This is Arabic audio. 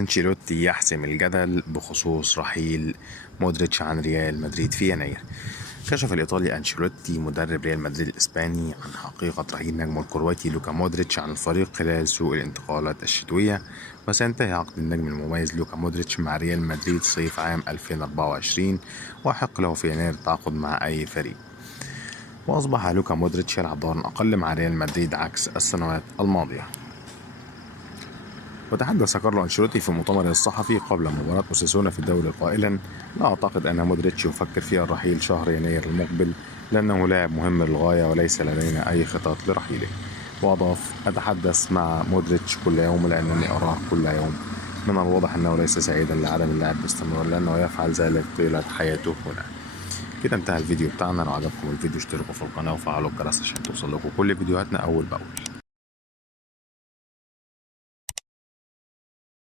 أنشيلوتي يحسم الجدل بخصوص رحيل مودريتش عن ريال مدريد في يناير. كشف الإيطالي أنشيلوتي مدرب ريال مدريد الإسباني عن حقيقة رحيل نجمه الكرواتي لوكا مودريتش عن الفريق خلال سوق الانتقالات الشتوية، وسينتهي عقد النجم المميز لوكا مودريتش مع ريال مدريد صيف عام 2024، ويحق له في يناير التعاقد مع أي فريق. وأصبح لوكا مودريتش يلعب دورا أقل مع ريال مدريد عكس السنوات الماضية. وتحدث كارلو أنشيلوتي في مؤتمره الصحفي قبل مباراة أوساسونا في الدوري قائلا: لا أعتقد أن مودريتش يفكر في الرحيل شهر يناير المقبل، لأنه لاعب مهم للغاية وليس لدينا أي خطط لرحيله. وأضاف: أتحدث مع مودريتش كل يوم لأنني أراه كل يوم. من الواضح أنه ليس سعيدا لعدم اللعب باستمرار لأنه يفعل ذلك طيلة حياته هنا. كده انتهى الفيديو بتاعنا. لو عجبكم الفيديو اشتركوا في القناة وفعلوا الجرس عشان توصل لكم كل فيديوهاتنا أول بأول.